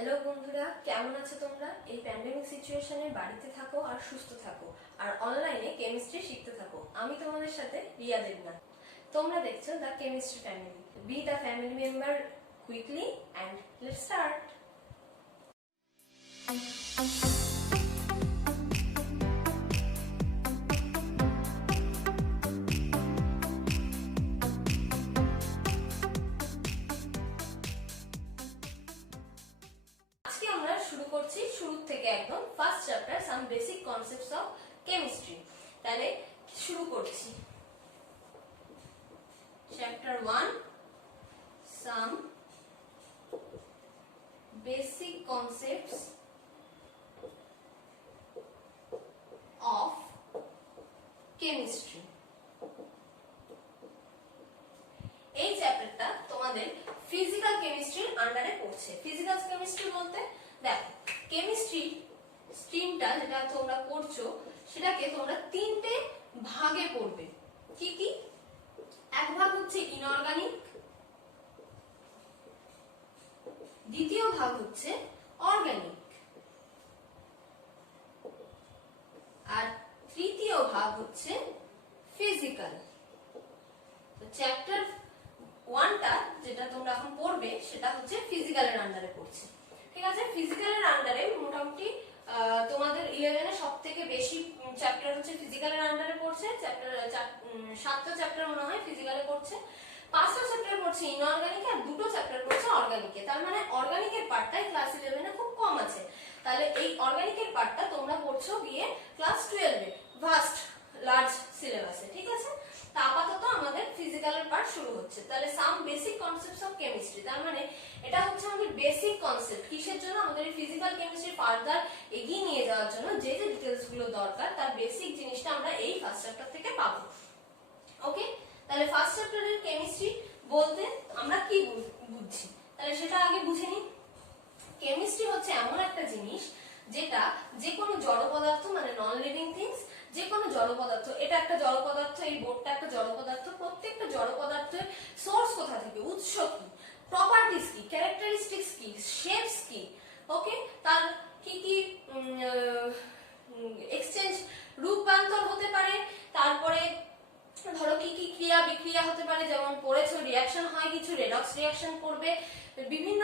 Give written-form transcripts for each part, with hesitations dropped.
Hello বন্ধুরা, কেমন আছো তোমরা? এই প্যান্ডেমিক সিচুয়েশনে বাড়িতে থাকো আর সুস্থ থাকো আর অনলাইনে কেমিস্ট্রি শিখতে থাকো। আমি তোমাদের সাথে রিয়া দেবনাথ। তোমরা দেখছো the chemistry family. B the family member quickly and let's start. শুরু থেকে একদম first chapter some basic concepts of chemistry. তাহলে শুরু করছি। Chapter 1 some basic concepts of chemistry. এই চ্যাপ্টারটা তোমাদের ফিজিক্যাল কেমিস্ট্রির আন্ডারে পড়ছে। ফিজিক্যাল কেমিস্ট্রি বলতে দেখো, কেমিস্ট্রি স্ট্রিমটা যেটা তোমরা পড়ছো সেটাকে তোমরা তিনটে ভাগে পড়বে। কি কি? এক ভাগ হচ্ছে ইনঅর্গানিক, দ্বিতীয় ভাগ হচ্ছে অর্গানিক, আর তৃতীয় ভাগ হচ্ছে ফিজিক্যাল। তো চ্যাপ্টার 1টা যেটা তোমরা এখন পড়বে সেটা হচ্ছে ফিজিক্যালের আন্ডারে পড়ছে। ঠিক আছে, ফিজিক্যালের আন্ডারে মোটামুটি তোমাদের 11 এ সবথেকে বেশি চ্যাপ্টার হচ্ছে ফিজিক্যালের আন্ডারে পড়ছে। চ্যাপ্টার 7টা চ্যাপ্টার মনে হয় ফিজিক্যালে পড়ছে, 5টা চ্যাপ্টার পড়ছে ইনঅর্গানিক আর 2টো চ্যাপ্টার পড়ছে অর্গানিকে। তার মানে অর্গানিকের পার্টটাই ক্লাস 11 এ খুব কম আছে। তাহলে এই অর্গানিকের পার্টটা তোমরা পড়ছো গিয়ে ক্লাস 12 এ ভাস্ট লার্জ সিলেবাসে। ঠিক আছে, তা আপাতত আমাদের ফিজিক্যালের পার্ট শুরু হচ্ছে। তাহলে some basic concepts of chemistry, তার মানে এটা হচ্ছে আমাদের বেসিক কনসেপ্ট। কিসের জন্য? আমাদের এই ফিজিক্যাল কেমিস্ট্রি ফার্দার এগিয়ে নিয়ে যাওয়ার জন্য যে যে ডিটেইলস গুলো দরকার তার বেসিক জিনিসটা আমরা এই ফার্স্ট চ্যাপ্টার থেকে পাবো। ওকে, তাহলে ফার্স্ট চ্যাপ্টারের কেমিস্ট্রি বলতে আমরা কি বুঝছি তাহলে সেটা আগে বুঝে নিই। কেমিস্ট্রি হচ্ছে এমন একটা জিনিস যেটা যে কোনো জড় পদার্থ, মানে নন লিভিং থিংস, যে কোনো জড় পদার্থ, এটা একটা জড় পদার্থ, এই বোর্ডটা একটা জড় পদার্থ, প্রত্যেকটা জড় পদার্থের সোর্স কোথা থেকে, উৎস কি, প্রপার্টিজ কি, ক্যারেক্টারিস্টিক্স কি, শেপস কি, ওকে, তার কি কি এক্সচেঞ্জ রূপান্তর হতে পারে, তারপরে ধরো কি কি ক্রিয়া বিক্রিয়া হতে পারে, যেমন পড়েছো রিঅ্যাকশন হয়, কিছু রেডক্স রিঅ্যাকশন করবে, বিভিন্ন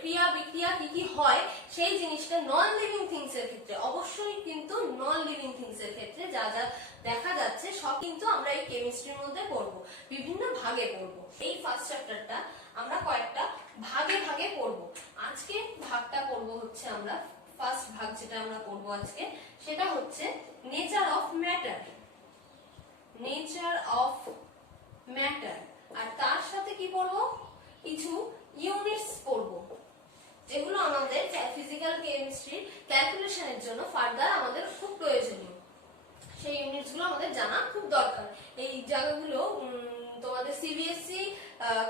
ক্রিয়া বিক্রিয়া কি কি হয় সেই জিনিসটা নন লিভিং থিংস এর ক্ষেত্রে, অবশ্যই কিন্তু নন লিভিং থিংস এর ক্ষেত্রে যা যা দেখা যাচ্ছে সব কিন্তু আমরা এই কেমিস্ট্রির মধ্যে পড়বো, বিভিন্ন ভাগে পড়বো। এই ফার্স্ট চ্যাপ্টারটা আমরা কয়েকটা ভাগে ভাগে পড়বো। আজকে ভাগটা পড়বো হচ্ছে আমরা ফার্স্ট ভাগ যেটা আমরা পড়বো আজকে সেটা হচ্ছে nature of matter. Nature of matter, আর তার সাথে কি পড়বো, কিছু ইউনিটস পড়বো যেগুলো আমাদের ফিজিক্যাল কেমিস্ট্রি ক্যালকুলেশনের জন্য ফার্দার আমাদের খুব প্রয়োজনীয়। সেই ইউনিটস গুলো আমাদের জানা খুব দরকার। এই জায়গাগুলো তোমাদের সিবিএসসি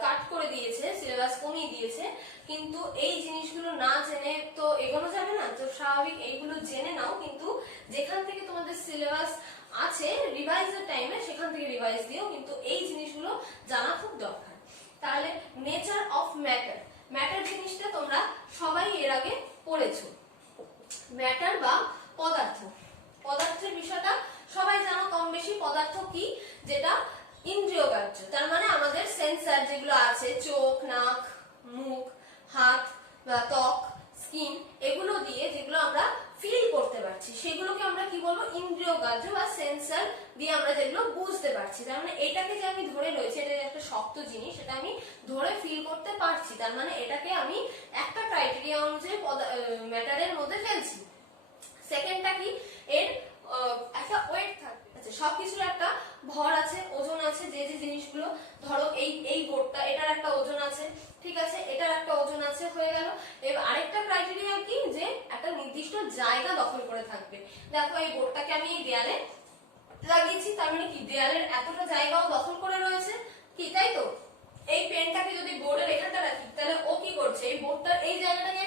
কাট করে দিয়েছে, সিলেবাস কমিয়ে দিয়েছে, কিন্তু এই জিনিসগুলো না জেনে তো এগোনো যাবে না। তো স্বাভাবিক এইগুলো জেনে নাও, কিন্তু যেখান থেকে তোমাদের সিলেবাস আছে রিভাইজের টাইমে সেখান থেকে রিভাইজ দিও, কিন্তু এই জিনিসগুলো জানা খুব দরকার। তাহলে নেচার অফ ম্যাটার, ম্যাটার জিনিসটা তোমরা সবাই এর আগে পড়েছো। ম্যাটার বা পদার্থ, পদার্থের বিষয়টা সবাই জানো কম বেশি। পদার্থ কি? যেটা ইন্দ্রিয়গ্রাহ্য, তার মানে আমাদের সেন্সর যেগুলো আছে, চোখ, নাক, মুখ, হাত বা ত্বক, স্কিন, এগুলো দিয়ে যেগুলো আমরা ফিল করতে পারছি সেগুলোকে আমরা কি বলবো, ইন্দ্রিয়গ্রাহ্য বা সেন্সর দিয়ে আমরা যেগুলো বুঝতে পারছি। তার মানে এটাকে যে আমি ধরে রয়েছে, এটা একটা শক্ত জিনিস, এটা আমি ধরে ফিল করতে পারছি, তার মানে এটাকে আমি একটা ক্রাইটেরিয়া অনুযায়ী ম্যাটারের মধ্যে ফেলছি। সেকেন্ডটা কি, এর একটা ওয়েট থাকবে, আচ্ছা সবকিছুর একটা ভর আছে, ওজন আছে। যে যে জিনিসগুলো ধরো এই বোর্ডটা, এটার একটা ওজন আছে, ঠিক আছে, এটার একটা ওজন আছে, হয়ে গেল। এবার আরেকটা ক্রাইটেরিয়া কি, যে একটা নির্দিষ্ট জায়গা দখল করে থাকবে। দেখো এই বোর্ডটাকে আমি এই দেয়ালে লাগিয়েছি, তার মানে কি দেয়ালের এতটা জায়গাও দখল করে রয়েছে, কি তাই তো? এই পেনটাকে যদি বোর্ডের এখানটা রাখি তাহলে ও কি করছে, এই বোর্ডটার এই জায়গাটাকে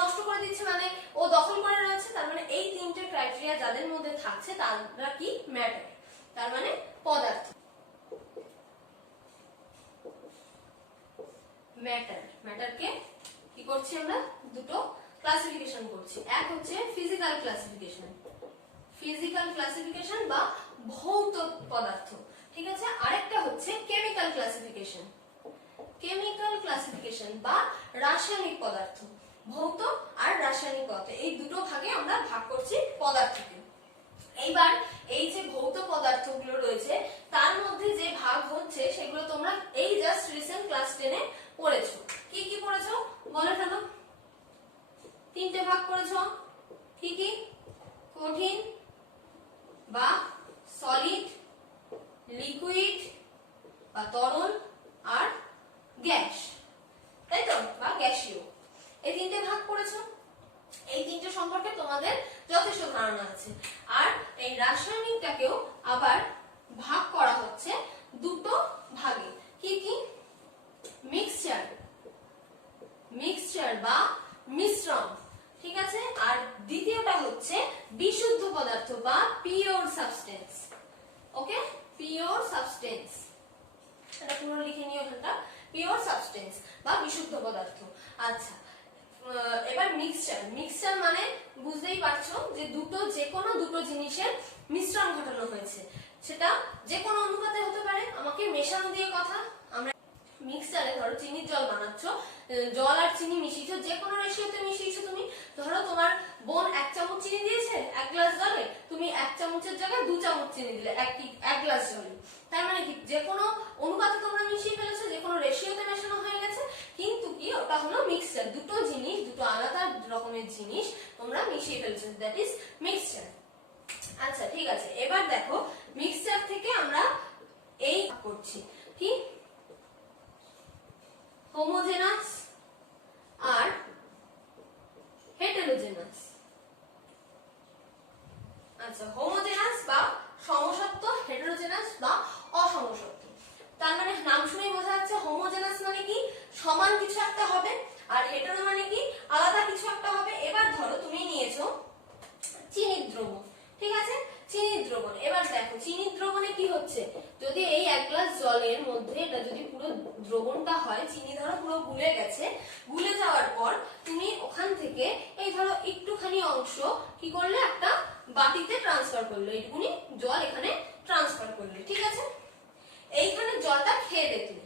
নষ্ট করে দিচ্ছে, মানে ও দখল করে রয়েছে। তার মানে এই তিনটে ক্রাইটেরিয়া যাদের মধ্যে থাকছে তারা কি, ম্যাটার, তার মানে পদার্থ। ম্যাটার, ম্যাটারকে কি করছি আমরা, দুটো ক্লাসিফিকেশন করছি। এক হচ্ছে ফিজিক্যাল ক্লাসিফিকেশন, ফিজিক্যাল ক্লাসিফিকেশন বা ভৌত পদার্থ, ঠিক আছে। আরেকটা হচ্ছে কেমিক্যাল ক্লাসিফিকেশন, কেমিক্যাল ক্লাসিফিকেশন বা রাসায়নিক পদার্থ। ভৌত আর রাসায়নিক পদার্থ এই দুটো ভাগে আমরা ভাগ করছি পদার্থকে। এইবার এই যে ভৌত পদার্থগুলো রয়েছে তার মধ্যে যে ভাগ হচ্ছে সেগুলো তোমরা এই জাস্ট রিসেন্ট ক্লাস 10 এ পড়েছো। কি কি পড়েছো বলে ফেলো। তিনটে ভাগ করেছো, কি কি? কঠিন বা সলিড, লিকুইড বা তরল, আর গ্যাস, তাই তো, বা গ্যাসীয়। এই তিনটে ভাগ করেছো। এই তিনটে সম্পর্কে তোমাদের যথেষ্ট ধারণা আছে। আর এই রাসায়নিকটাকেও আবার ভাগ করা হচ্ছে দুটো ভাগে। কি কি? মিক্সচার, মিক্সচার বা মিশ্রণ, ঠিক আছে। আর দ্বিতীয়টা হচ্ছে বিশুদ্ধ পদার্থ বা পিওর সাবস্টেন্স। ওকে, পিওর সাবস্টেন্স, এটা পুরো লিখে নিও এখানটা, পিওর সাবস্টেন্স বা বিশুদ্ধ পদার্থ। আচ্ছা, এবার মিক্সচার, মিক্সচার মানে বুঝতেই পারছো যে দুটো, যে কোনো দুটো জিনিসের মিশ্রণ ঘটানো হয়েছে, সেটা যে কোনো অনুপাতে হতে পারে। আমাকে মেশানো দিয়ে কথা, আমরা মিক্সচারে ধরো চিনির জল বানাচ্ছ, জল আর চিনি মিশিয়েছো, যে কোনো রেশিওতে মিশিয়েছো তুমি। ধরো তোমার বোন 1 চামচ চিনি দিয়েছে 1 গ্লাস জলে, তুমি 1 চামচের জায়গায় 2 চামচ চিনি দিলে 1 গ্লাস জলে। তার মানে কি, যে কোনো অনুপাতে তোমরা মিশিয়ে ফেলেছো, যে কোনো রেশিওতে মেশানো হয়ে গেছে, কিন্তু কি ওটা হলো মিক্সচার। দুটো জিনিস, দুটো আলাদা রকমের জিনিস তোমরা মিশিয়ে ফেলেছো, দ্যাট ইজ মিক্সচার। আচ্ছা ঠিক আছে, এবার দেখো মিক্সচার থেকে আমরা এই করছি কি, হোমোজেনাস আর হেটেরোজেনাস। আচ্ছা, হোমোজেনাস বা সমসত্ব, হেটেরোজেনাস বা অসমসত্ব। তার মানে নাম শুনেই বোঝা যাচ্ছে হোমোজেনাস মানে কি সমান কিছু একটা হবে, আর হেটেরো মানে কি আলাদা কিছু একটা হবে। এবার ধরো তুমি নিয়েছো চিনির দ্রবণ, ঠিক আছে, চিনির দ্রবণ। এবার দেখো চিনির দ্রবণে কি হচ্ছে, যদি এই 1 গ্লাস জলের মধ্যে এটা যদি পুরো দ্রবণটা হয়, চিনি ধরো পুরো গুলে গেছে, গুলে যাওয়ার পর তুমি ওখান থেকে এই ধরো একটুখানি অংশ কি করলে, একটা বাটিতে ট্রান্সফার করলে, এইটুকুনি জল এখানে ট্রান্সফার করলে, ঠিক আছে। এইখানে জলটা খেয়ে দেখলে,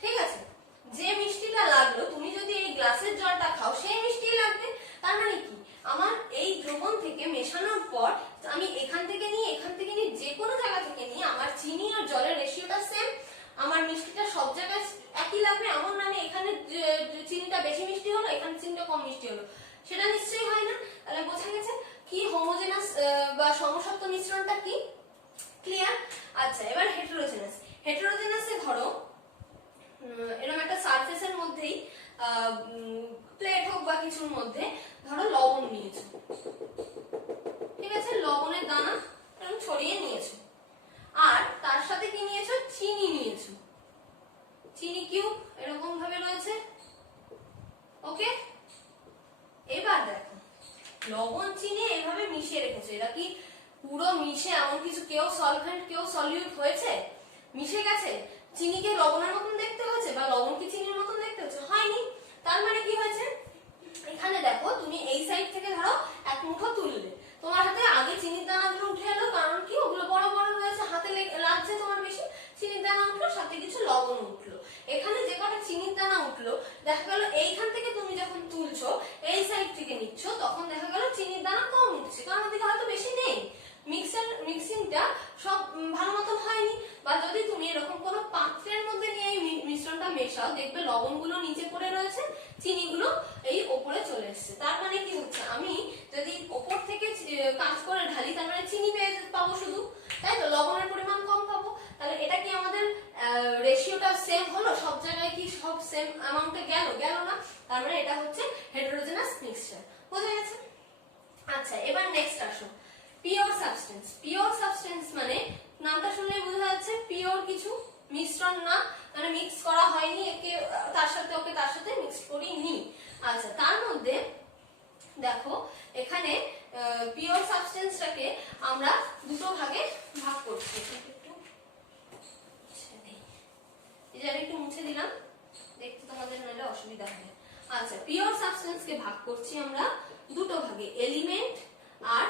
ঠিক আছে, যে মিষ্টিটা লাগলো, তুমি যদি এই গ্লাসের জলটা খাও সেই মিষ্টি লাগবে। তার মানে কি, আমার এই দ্রবণ থেকে মেশানোর পর আমি এখান থেকে নিয়ে, এখান থেকে নিয়ে, যে কোনো জায়গা থেকে নিয়ে আমার চিনি আর জলের রেশিওটা সেম, আমার মিষ্টিটা সব জায়গায় একই লাগবে এমন মানে এখানে চিনিটা বেশি মিষ্টি হলো, এখানে চিনিটা কম মিষ্টি হলো, সেটা নিশ্চয়ই হয় না। তাহলে বোঝা গেছে কি হোমোজেনাস বা সমসত্ব মিশ্রণটা কি, ক্লিয়ার। আচ্ছা, এবার হেটেরোজেনাস। হেটেরোজেনাসে ধরো এরকম একটা সারফেসের মধ্যেই প্লেট হোক বা কিছুর মধ্যে ধরো লবণ নিয়েছো, ঠিক আছে, লবণের দানা এরকম ছড়িয়ে নিয়েছো, আর তার সাথে কি নিয়েছো, চিনি নিয়েছো, চিনি কিউব এরকম ভাবে রয়েছে। ওকে, এবার দেখো লবণ চিনি এইভাবে মিশিয়ে রেখেছো, এরা কি পুরো মিশে এমন কিছু, কেউ সলভেন্ট কেউ সলিউট হয়েছে, মিশে গেছে? চিনিকে লবণের মতন দেখতে হয়েছে বা লবণকে চিনির মতন দেখতে হয়েছে? হয়নি। তার মানে কি হয়েছে, এখানে দেখো তুমি এই সাইড থেকে ধরো 1 মুঠো তুললে, তোমার হাতে আগে চিনির দানাগুলো উঠে এলো, কারণ কি ওগুলো বড় বড় রয়েছে, হাতে লাগছে তোমার বেশি, চিনির দানা উঠলো, সাথে কিছু লবণ উঠলো। এখানে যে কটা চিনির দানা উঠলো, দেখা গেল এইখান থেকে তুমি যখন তুলছো, এই সাইড থেকে নিচ্ছ, তখন দেখা গেল চিনির দানা কম উঠছে, কারণ ওদিকে হয়তো বেশি নেই, মিক্সিংটা সব ভালো মতন হয়নি। বা যদি তুমি এরকম কোনো পাত্রের মধ্যে নিয়ে এই মিশ্রণটা মেশাও, দেখবে লবণগুলো নিচে পড়ে রয়েছে, চিনিগুলো এই ওপরে চলে এসেছে। তার মানে কি হচ্ছে, আমি যদি ওপর থেকে কাজ করে ঢালি, তার মানে চিনি পাবো শুধু, তাই তো, লবণের পরিমাণ কম পাবো। তাহলে এটা কি আমাদের রেশিওটা সেম হলো, সব জায়গায় কি সব সেম অ্যামাউন্টে গেল না? তার মানে এটা হচ্ছে হেটেরোজেনাস মিক্সচার। বোঝা গেছে? আচ্ছা, এবার নেক্সট আসো পিওর সাবস্টেন্স। পিওর সাবস্টেন্স মানে নামটা শুনলেই বোঝা যাচ্ছে পিওর কিছু, মিশ্রণ না, মানে মিক্স করা হয়নি একে তার সাথে, ওকে তার সাথে মিক্স করিনি। আচ্ছা, তার মধ্যে দেখো এখানে পিওর সাবস্টেন্সটাকে আমরা দুটো ভাগে ভাগ করছি। একটু মুছে দিলাম, দেখতে তোমাদের নাহলে অসুবিধা হবে। আচ্ছা, পিওর সাবস্টেন্স কে ভাগ করছি আমরা দুটো ভাগে, এলিমেন্ট আর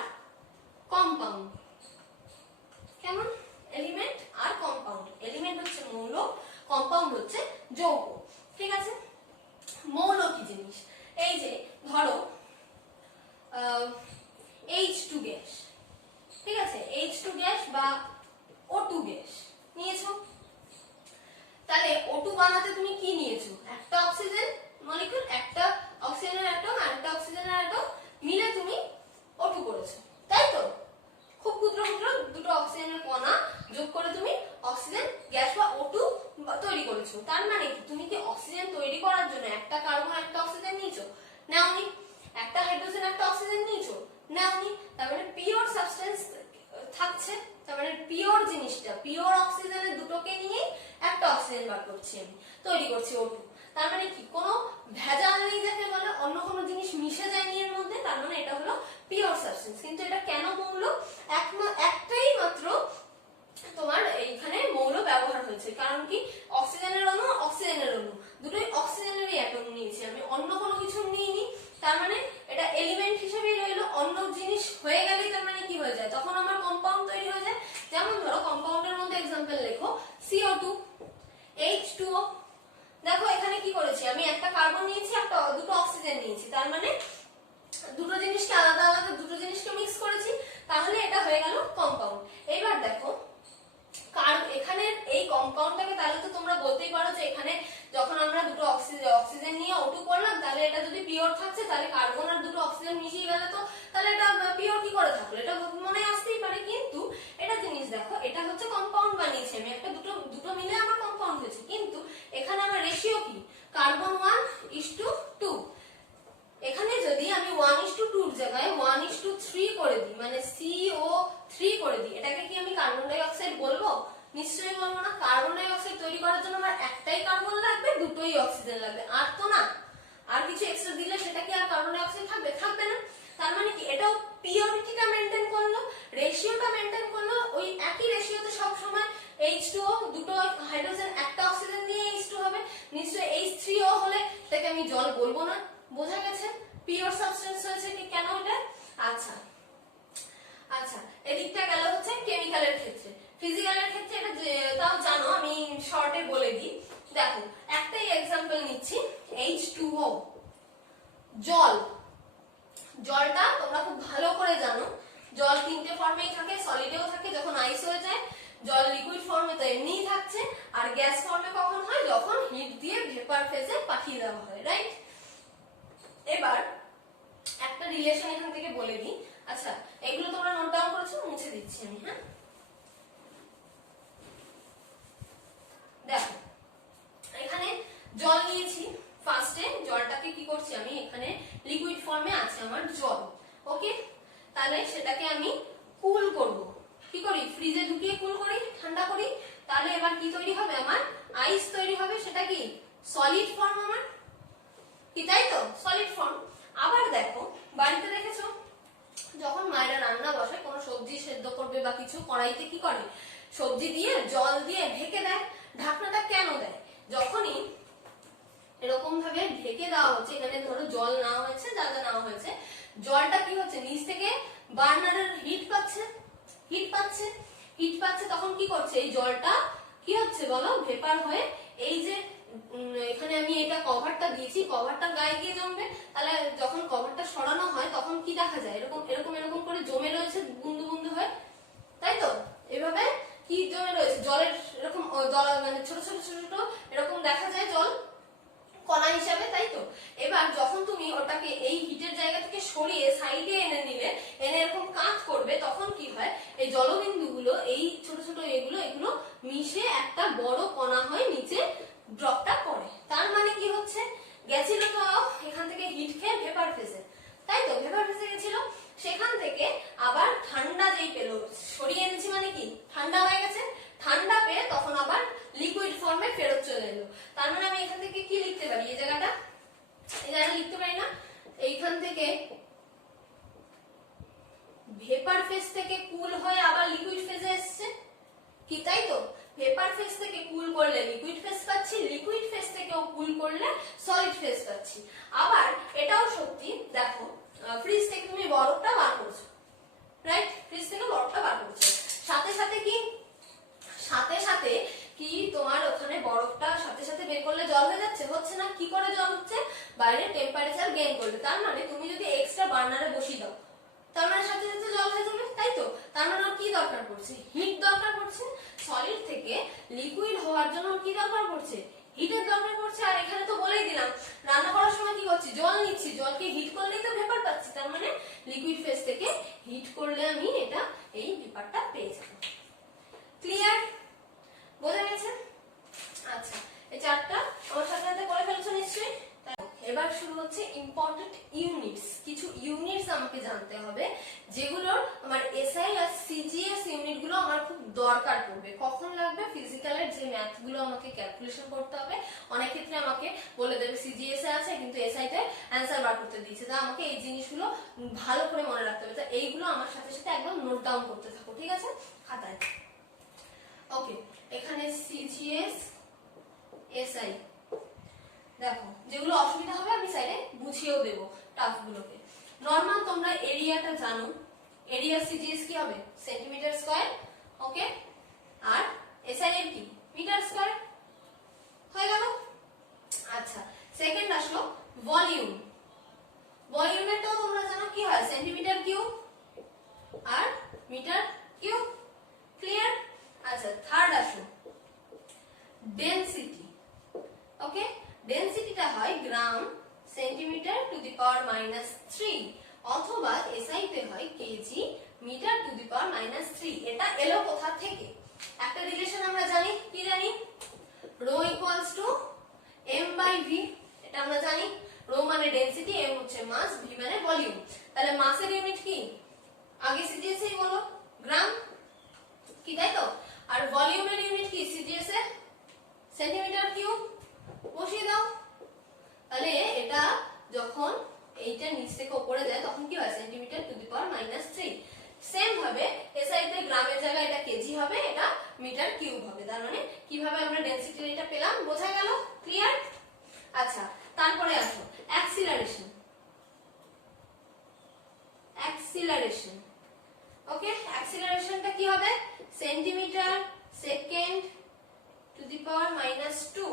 কম্পাউন্ড। কেমন? এলিমেন্ট আর কম্পাউন্ড। এলিমেন্ট হচ্ছে মৌল, কম্পাউন্ড হচ্ছে যৌগ। ঠিক আছে? মৌল কি জিনিস? এই যে ধরো H2 গ্যাস, ঠিক আছে, H2 গ্যাস বা O2 গ্যাস নিয়েছো, তাহলে O2 বানাতে তুমি কি নিয়েছো? একটা অক্সিজেন মলিকিউল, একটা অক্সিজেনের অ্যাটম আর একটা অক্সিজেনের অ্যাটম মিলে তুমি O2 করেছো, তাই তো? খুব ক্ষুদ্র ক্ষুদ্র দুটো অক্সিজেনের কণা যোগ করে তুমি অক্সিজেন গ্যাস বা O2 তৈরি করেছো। তার মানে কি তুমি কি অক্সিজেন তৈরি করার জন্য একটা কার্বন একটা অক্সিজেন নিয়েছো? নাওনি। একটা হাইড্রোজেন একটা অক্সিজেন নিয়েছো? নাওনি। তার মানে পিওর সাবস্টেন্স থাকছে, তার মানে পিওর জিনিসটা, পিওর অক্সিজেনের দুটোকে নিয়ে একটা অক্সিজেন বার করছি আমি, তৈরি করছি O2। তার মানে কি কোনো ভেজাল নেই যাকে বলে, অন্য কোনো জিনিস মিশে যায়নি এর মধ্যে, তার মানে এটা হলো পিওর সাবস্টেন্স। কিন্তু এটা কেন মৌল? একটাই মাত্র তোমার এইখানে মৌল ব্যবহার হয়েছে, কারণ কি অক্সিজেনের অণু অক্সিজেনের অণু দুটোই অক্সিজেনেরই অ্যাটম নিয়েছি আমি, অন্য কোনো কিছু নিইনি। তার মানে এটা এলিমেন্ট হিসেবেই রইলো। অন্য জিনিস হয়ে গেলেই তার মানে কি হয়ে যায়, তখন আমার কম্পাউন্ড তৈরি হয়ে যায়। যেমন ধরো কম্পাউন্ডের মধ্যে एग्जांपल লেখো CO2, H2O। দেখো এখানে কি করেছি আমি, একটা কার্বন নিয়েছি, একটা দুটো অক্সিজেন নিয়েছি, তার মানে দুটো জিনিসকে আলাদা আলাদা দুটো জিনিসকে মিক্স করেছি, তাহলে এটা হয়ে গেল কম্পাউন্ড। এবার দেখো কারণ এখানে এই কম্পাউন্ডটাকে, তাহলে তো তোমরা বলতেই পারো যে এখানে যখন আমরা দুটো অক্সিজেন নিয়ে O2 করলাম, তাহলে এটা যদি পিওর থাকছে, তাহলে কার্বন আর দুটো অক্সিজেন মিশিয়ে গেলে তো তাহলে এটা পিওর কি করে থাকলো, এটা মনে আসতেই পারে। কিন্তু এটা জিনিস দেখো, এটা হচ্ছে কম্পাউন্ড বানিয়েছি আমি, একটা দুটো মিলে আমার কম্পাউন্ড হয়েছে। কিন্তু এখানে আমার রেশিও কি, কার্বন 1:2। এখানে যদি আমি 1:2 এর জায়গায় 1:3 করে দিই, মানে CO3 করে দিই, এটাকে কি আমি কার্বন ডাই অক্সাইড বলবো? নিশ্চয়ই বলবো না। কার্বন ডাই অক্সাইড তৈরি করার জন্য আমার একটাই কার্বন লাগবে, দুটোই অক্সিজেন লাগবে, আর তো না। আর কিছু এক্সট্রা দিলে সেটা কি আর কার্বন ডাই অক্সাইড থাকবে? থাকবে না। তার মানে কি এটাও পিওরিটিটা মেইনটেইন করলো, রেশিওটা মেইনটেইন করলো, ওই একই রেশিওতে সব সময় H2O, দুটো হাইড্রোজেন একটা অক্সিজেন দিয়ে H2 হবে, নিশ্চয়ই H3O হলে সেটাকে আমি জল বলবো না। বোঝা গেছে পিওর সাবস্টেন্স হয়েছে কি কেন এটা? আচ্ছা আচ্ছা, এদিকটা গেল হচ্ছে কেমিক্যালের ক্ষেত্রে। ফিজিক্যালের ক্ষেত্রে এটা তাও জানো, আমি শর্টে বলে দিই। দেখো একটাই एग्जांपल নিচ্ছি, H2O, জল। জলটা তোমরা খুব ভালো করে জানো, জল তিনটে ফর্মেই থাকে, সলিডেও থাকে, যখন আইস হয়ে যায় জল লিকুইড ফর্মে তো এমনিই থাকছে, আর গ্যাস ফর্মে কখন হয়, যখন হিট দিয়ে ভেপার ফেজে পাঠিয়ে দেওয়া হয়, রাইট? এবার একটা রিলেশন এখান থেকে বলে দিই। আচ্ছা এগুলো তোমরা নোট ডাউন করেছো? মুছে দিচ্ছি আমি। হ্যাঁ দেখো এখানে জল নিয়েছি, ফার্স্টে জলটাকে কি করছি আমি, এখানে লিকুইড ফর্মে আছে আমার জল, ওকে? তাহলে সেটাকে আমি কুল করব। কি করি? ফ্রিজে ঢুকিয়ে কুল করি, ঠান্ডা করি। তাহলে এবার কি তৈরি হবে আমার? আইস তৈরি হবে। সেটা কি সলিড ফর্ম আমার, কি তাই তো? Solid foam. আবার দেখো বাড়িতে দেখেছো যখন মায়েরা রান্না বসায়, কোনো সবজি সেদ্ধ করবে বা কিছু, কড়াইতে কি করে, সবজি দিয়ে জল দিয়ে ঢেকে দেয়। ঢাকনাটা কেন দেয়? যখনই এরকম ভাবে ঢেকে দেওয়া হচ্ছে, এখানে ধরো জল নেওয়া হয়েছে, যা যা নেওয়া হয়েছে, জলটা কি হচ্ছে, নিচ থেকে বার্নারের হিট পাচ্ছে, তখন কি করছে, এই জলটা কি হচ্ছে বলো, ভেপার হয়ে এই যে এখানে আমি এটা কভারটা দিয়েছি, কভারটা গায়ে গিয়ে জমবে। তাহলে যখন কভারটা সরানো হয় তখন কি দেখা যায়, এরকম এরকম এরকম করে জমে রয়েছে বুন্দু বুন্দু হয়ে, তাই তো? এভাবে কি জমে রয়েছে, জলের এরকম মানে ছোট ছোট ছোট ছোট এরকম দেখা যায় জল কণা হিসাবে, তাই তো? এবার যখন তুমি ওটাকে এই হিটের জায়গা থেকে সরিয়ে সাইডে এনে নিলে, এনে এরকম কাজ করবে, তখন কি হয়, এই জলবিন্দুগুলো, এই ছোট ছোট এগুলো মিশে একটা বড় কণা হয়ে নিচে ড্রপটা পড়ে। তার মানে কি হচ্ছে, গেছিল তো এখান থেকে হিট খেয়ে ভেপার ফেজে, তাই তো? ভেপার ফেজে গেছিল, সেখান থেকে আবার ঠান্ডা যেই পেলো, সরিয়ে এনেছি মানে কি ঠান্ডা হয়ে গেছে, ঠান্ডা পেয়ে তখন আবার লিকুইড ফর্মে ফেরত চলে এলো। তার মানে আমি এখান থেকে কি লিখতে পারি, এই জায়গাটা লিখতে পারি না, এইখান থেকে ভেপার ফেজ থেকে কুল হয়ে আবার লিকুইড ফেজে এসছে, কি তাই তো? ভেপার ফেজ থেকে কুল করলে লিকুইড ফেজ পাচ্ছি, লিকুইড ফেজ থেকেও কুল করলে সলিড ফেজ পাচ্ছি। আবার এটাও সত্যি, দেখো ফ্রিজ থেকে তুমি বরফটা বার করছো, রাইট, ফ্রিজ থেকে বরফটা বার করছো, সাথে সাথে কি তোমার ওখানে বরফটা সাথে সাথে বের করলে জল হয়ে যাচ্ছে? হচ্ছে না। কি করে জল হচ্ছে? বাইরে টেম্পারেচার গেইন করবে। তার মানে তুমি যদি এক্সট্রা বার্নারে বসিয়ে দাও, তার মানে সাথে সাথে জল হয়ে যাবে, তাই তো? তার মানে কি দরকার পড়ছে? হিট দরকার পড়ছে। সলিড থেকে লিকুইড হওয়ার জন্য কি দরকার পড়ছে? হিটের দরকার পড়ছে। আর এখানে তো বলেই দিলাম, রান্না করার সময় কি করছি? জল নিচ্ছি, জলকে হিট করলেই তো ভেপার পাচ্ছি। তার মানে লিকুইড ফেজ থেকে হিট করলে আমি এটা এই ভেপারটা পেয়ে যাব। ক্লিয়ার? বোঝা গেছে? আচ্ছা, এই চারটা আমার সাথে সাথে করে ফেলছো নিশ্চয়ই। এবার শুরু হচ্ছে ইম্পর্টেন্ট ইউনিটস। কিছু ইউনিটস আমাকে জানতে হবে যেগুলোর আমার এসআই আর সিজিএস ইউনিটগুলো আমার খুব দরকার পড়বে। কখন লাগবে? ফিজিক্যালের যে ম্যাথগুলো আমাকে ক্যালকুলেশন করতে হবে, অনেক ক্ষেত্রে আমাকে বলে দেবে সিজিএস এ আছে কিন্তু এসআই তে অ্যানসার বার করতে দিয়েছে, তা আমাকে এই জিনিসগুলো ভালো করে মনে রাখতে হবে। তো এইগুলো আমার সাথে সাথে একদম নোট ডাউন করতে থাকো, ঠিক আছে, খাতায়। ওকে, এখানে সিজিএস এসআই দেখো, যেগুলো অসুবিধা হবে আমি সাইডে বুঝিয়েও দেবো টাফ গুলোকে। নরমাল তোমরা এরিয়াটা জানো, এরিয়া সিজিএস কি হবে? সেন্টিমিটার স্কয়ার, ওকে, আর এসআই এর কি? Metre square. হয়ে গেল? আচ্ছা, সেকেন্ড আসলো ভলিউম। ভলিউমেরটাও তোমরা জানো কি হয়? সেন্টিমিটার কিউব আর মিটার কিউব। ক্লিয়ার? আচ্ছা, থার্ড আসো ডেনসিটি। ওকে, ডেনসিটিটা হয় গ্রাম সেন্টিমিটার টু দি পাওয়ার -3 অথবা এসআই তে হয় KG metre to the power -3। এটা এলো কোথা থেকে? একটা রিলেশন আমরা জানি, কি জানি? Rho equals to M by V. এটা আমরা জানি। রো মানে ডেনসিটি, এম হচ্ছে মাস, ভি মানে ভলিউম। তাহলে মাসের ইউনিট কি? আগে সিজিএস এই বলো, গ্রাম, কি তাই তো? আর ভলিউমের ইউনিট কি? সিজিএস এর সেন্টিমিটার কিউব। বসিয়ে দাও। তাহলে এটা যখন এইটা নিচ থেকে উপরে যায় তখন কি হয়? Centimetre to the power -3। Same ভাবে এসআই তে গ্রামের জায়গায় এটা কেজি হবে, এটা মিটার কিউব হবে। তার মানে কিভাবে আমরা ডেনসিটি এটা পেলাম, বোঝা গেল? ক্লিয়ার? আচ্ছা, তারপরে আসো অ্যাক্সিলারেশন। অ্যাক্সিলারেশন, ওকে, অ্যাক্সিলারেশনটা কি হবে? Centimetre second to the power -2।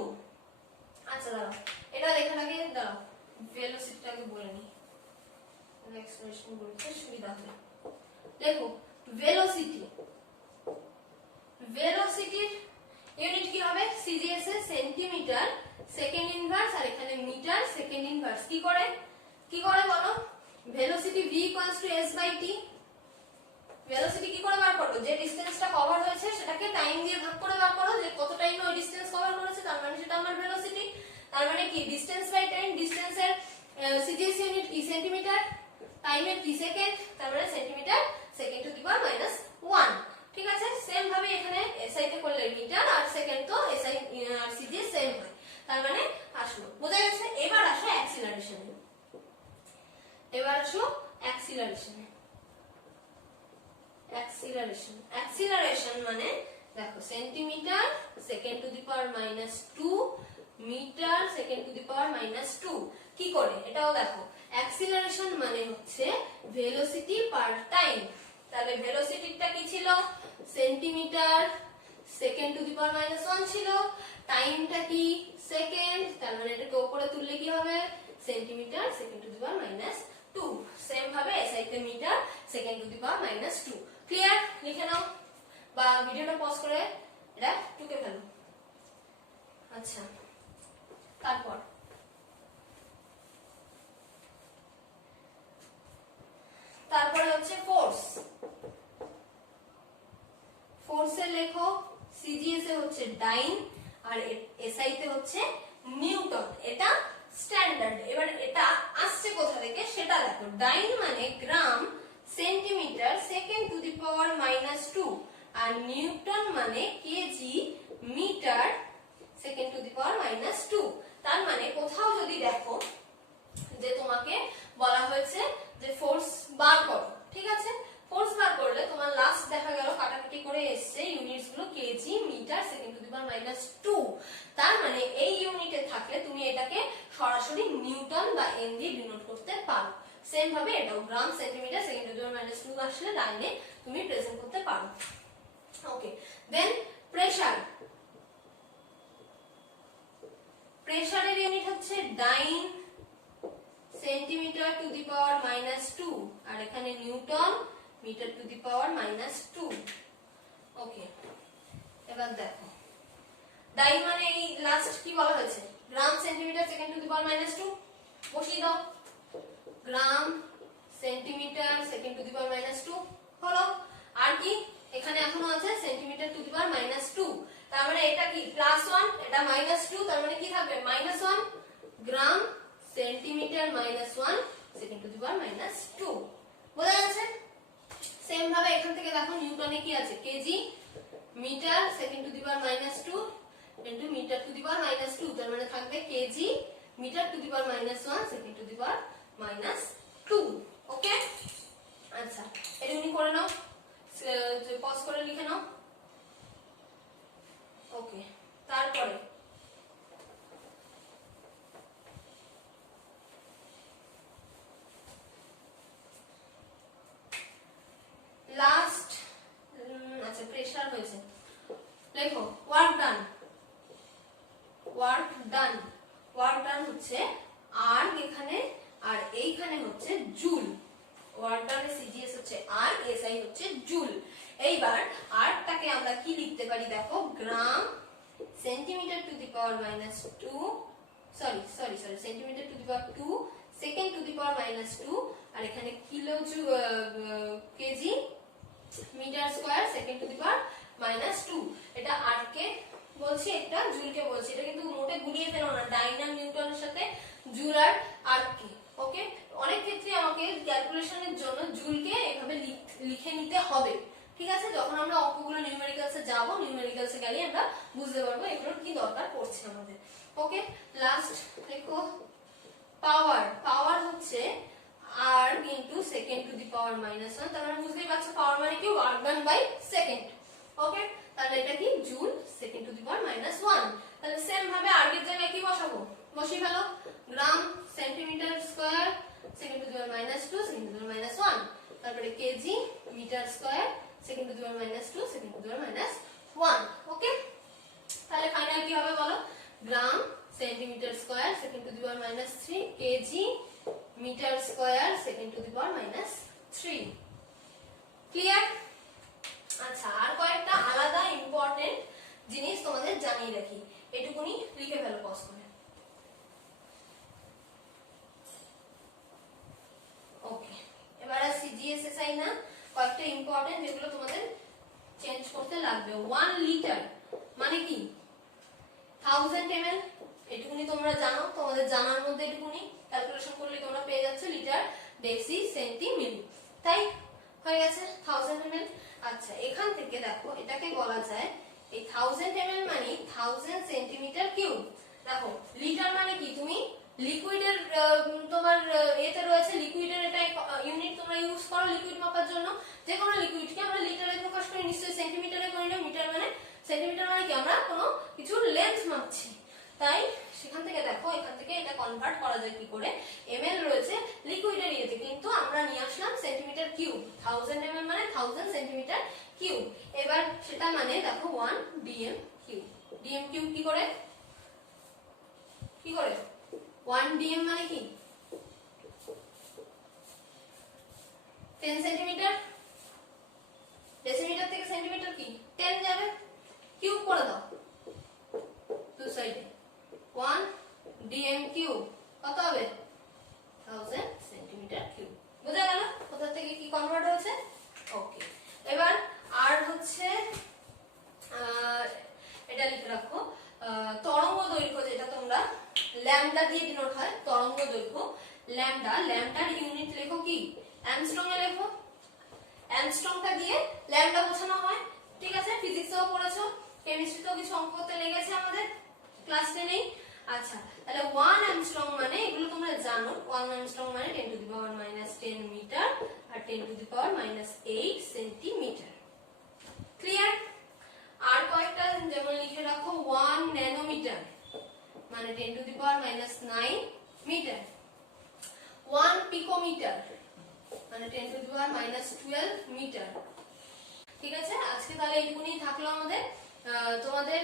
আচ্ছা দাঁড়াও, এটা লেখার আগে দাঁড়াও ভেলোসিটিটাকে বলে নি, এক্সপ্রেশন বলতে সুবিধা হবে। দেখো ভেলোসিটি, ভেলোসিটির ইউনিট কি হবে? সিজিএস এ সেন্টিমিটার সেকেন্ড ইনভার্স আর এখানে মিটার সেকেন্ড ইনভার্স। কি করে বলো? Velocity v equals to s by t। Velocity কি করে বার করব? যে ডিসটেন্সটা কভার হয়েছে সেটাকে টাইম দিয়ে ভাগ করে বার করো, যে কত টাইমে ওই ডিসটেন্স কভার করেছে, তার মানে সেটা আমার ভেলোসিটি। তার মানে কি? Distance by time. ডিসটেন্সের সিজিএস ইউনিট কি? সেন্টিমিটার, টাইমের কি? সেকেন্ড, তার মানে centimetre second to the power -1। ঠিক আছে? সেম ভাবে এখানে এসআই তে করলে মিটার আর সেকেন্ড, তো এসআই আর সিজিএস সেম হয়। তার মানে আসলো, বোঝা গেছে? এবার আসো অ্যাক্সিলারেশন। অ্যাক্সিলারেশন মানে দেখো centimetre second to the power -2 metre second to the power -2। কি করে? এটাও দেখো, অ্যাক্সিলারেশন মানে হচ্ছে ভেলোসিটি পার টাইম। তাহলে ভেলোসিটিটা কি ছিল? Centimetre second to the power -1 ছিল। টাইমটা কি? সেকেন্ড, তার মানে এটাকে উপরে তুললে কি হবে? Centimetre second to the power -2। Same ভাবে এসআই তে metre second to the power -2। Clear? লিখে নাও বা ভিডিওটা পজ করে এটা টুকে ফেলো। আচ্ছা, তারপরে হচ্ছে ফোর্স। ফোর্সের লেখো, সিজিএস এ হচ্ছে ডাইন আর এসআই তে হচ্ছে নিউটন। এটা স্ট্যান্ডার্ড। এবার এটা আসছে কোথা থেকে সেটা দেখো। ডাইন মানে gram centimetre second to the power -2 আর নিউটন মানে KG metre second to the power -2। তার মানে কোথাও যদি দেখো যে তোমাকে বলা হয়েছে যে ফোর্স বার করো, ঠিক আছে? ফোর্স বার করলে তোমার লাস্ট দেখা গেল কাটাকাটি করে এসছে ইউনিটস গুলো কেজি মিটার -2। তার মানে এই ইউনিটে থাকলে তুমি এটাকে সরাসরি নিউটন বা এন দিয়ে ডিনোট করতে পারো। সেম ভাবে এটাও gram centimetre second to the power -2 আসলে লাইনে তুমি প্রেজেন্ট করতে পারো। ওকে, দেন প্রেসার। প্রেসারের ইউনিট হচ্ছে ডাইন সেন্টিমিটার টু দি পাওয়ার -2 আর এখানে newton metre to the power -2। Okay, এবার দেখো ডাইন মানে এই লাস্ট কি বলা হয়েছে, gram centimetre second to the power -2 বসিয়ে দাও, gram centimetre second to the power -2 হলো। আর কি এখানে এখনো আছে সেন্টিমিটার টু দি পাওয়ার -2, তার মানে এটা কি +1, এটা -2, তার মানে কি থাকবে -1 gram centimetre -1 second to the power -2। বোঝা যাচ্ছে? সেম ভাবে এখান থেকে দেখো নিউটনে কি আছে, KG metre second to the power -2 into metre to the power -2, তার মানে থাকবে KG metre to the power -1 second to the power -2। Okay, আচ্ছা এটা উনি করে নাও, পজ করে লিখে নাও। ওকে, তারপরে লাস্ট, আচ্ছা প্রেসার হয়েছে, লেখো work done. Work done, work done হচ্ছে আর এখানে, আর এইখানে হচ্ছে জুল। ওয়ার্ক ডানের সিজিএস হচ্ছে আর, এসআই হচ্ছে জুল। এইবার আরটাকে আমরা কি লিখতে পারি দেখো, gram centimetre to the power -2, sorry centimetre to the power 2 second to the power -2 আর এখানে kilo KG metre square second to the power -2। এটা আর কে বলছি, এটা জুলকে বলছি, এটা কিন্তু মোটে গুলিয়ে ফেলো না, ডাইনাম নিউটনের সাথে জুল আর আর্ককে। ওকে, অনেক ক্ষেত্রে আমাকে ক্যালকুলেশনের জন্য জুলকে এভাবে লিখে নিতে হবে, ঠিক আছে? যখন আমরা অঙ্কগুলো নিউমেরিক্যালসে যাব, নিউমেরিক্যালসে গেলে আমরা বুঝতে পারবো এগুলোর কি দরকার পড়ছে আমাদের। ওকে, লাস্ট দেখো পাওয়ার। পাওয়ার হচ্ছে আর into second to the power -1, তার মানে বুঝতেই পারছো পাওয়ার মানে কি work done by second. Okay, তাহলে এটা কি joule second to the power -1। তাহলে সেম ভাবে আর্গের জায়গায় কি বসাবো, বসিয়ে ফেলো, gram centimetre square second to the power -2 second to the power -1, তারপরে KG metre square second to the power -2 second to the power -1। Okay, তাহলে ফাইনাল কি হবে বলো, gram centimetre square second to the power -3 KG metre square second to the power -3। Clear? আচ্ছা, আর কয়েকটা আলাদা important জিনিস তোমাদের জানিয়ে রাখি, এটুকুনি লিখে ফেলো পজ করে। ওকে, এবার আর সিজিএসএসআই না, কয়েকটা ইম্পর্টেন্ট যেগুলো তোমাদের চেঞ্জ করতে লাগবে। 1 লিটার মানে কি 1000 ml, এটুকুনি তোমরা জানো, তোমাদের জানার মধ্যে এটুকুনি ক্যালকুলেশন করলে তোমরা পেয়ে যাচ্ছ লিটার ডেসি সেন্টি মিলি, তাই হয়ে গেছে 1000 ml। আচ্ছা, এখান থেকে দেখো এটাকে বলা যায় এই 1000 ml মানে 1000 সেন্টিমিটার কিউব। দেখো লিটার মানে কি, তুমি লিকুইডের তোমার এতে রয়েছে লিকুইডের এটা ইউনিট তোমরা ইউজ করো লিকুইড মাপার জন্য, যে কোনো লিকুইডকে আমরা লিটারে প্রকাশ করি, নিশ্চয়ই সেন্টিমিটারে করি না। মিটার মানে সেন্টিমিটার মানে কি আমরা কোনো কিছুর লেন্থ মাপছি, তাই সেখান থেকে দেখো এখান থেকে এটা কনভার্ট করা যায় কি করে, এমএল রয়েছে লিকুইডের ইয়েতে, কিন্তু আমরা নিয়ে আসলাম সেন্টিমিটার কিউব, 1000 ml মানে 1000 সেন্টিমিটার কিউব। এবার সেটা মানে দেখো 1 ডিএম কিউব। ডিএম কিউব কি করে 1 ডিএম মানে কি 10 সেন্টিমিটার, ডেসিমিটার থেকে সেন্টিমিটার কি 10 যাবে, কিউব করে দাও দু সাইডে, 1 ডিএম কিউব কত হবে 1000 সেন্টিমিটার কিউব। বুঝা গেল কোথা থেকে কি কনভার্ট হয়েছে? ওকে, এবার আর হচ্ছে এটা লিখে রাখো তরঙ্গ দৈর্ঘ্য, যেটা তোমরা ল্যামডা দিয়ে ডিনোট হয় তরঙ্গ দৈর্ঘ্য। ল্যামডা, ল্যামডার ইউনিট লেখো কি অ্যাংস্ট্রম এ লেখো, অ্যাংস্ট্রমটা দিয়ে ল্যামডা বোঝানো হয়, ঠিক আছে? ফিজিক্সেও পড়েছো, কেমিস্ট্রিতেও কিছু অঙ্ক করতে লেগেছে আমাদের ক্লাস 10 এ। আচ্ছা, তাহলে 1 অ্যাংস্ট্রম মানে এগুলো তোমরা জানো, 1 অ্যাংস্ট্রম মানে 10 টু দি পাওয়ার -10 মিটার আর 10 to the power -8 centimetre. Clear? আর কয়েকটা যেমন লিখে রাখো 1 ন্যানোমিটার মানে 10 to the power -9 metre, 1 picometre মানে 10 টু দি পাওয়ার -12 মিটার। ঠিক আছে, আজকে তাহলে এইটুকুনি থাকলো আমাদের। তোমাদের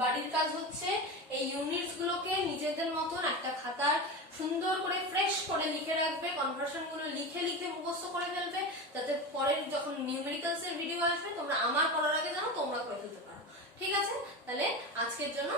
বাড়ির কাজ হচ্ছে এই ইউনিটস গুলোকে নিজেদের মতন একটা খাতার সুন্দর করে ফ্রেশ করে লিখে রাখবে, কনভার্সন গুলো লিখে লিখে মুখস্থ করে ফেলবে, যাতে পরের যখন নিউমেরিক্যালস এর ভিডিও আসবে তোমরা আমার করার আগে জানো তোমরা করে ফেলতে পারো। ঠিক আছে, তাহলে আজকের জন্য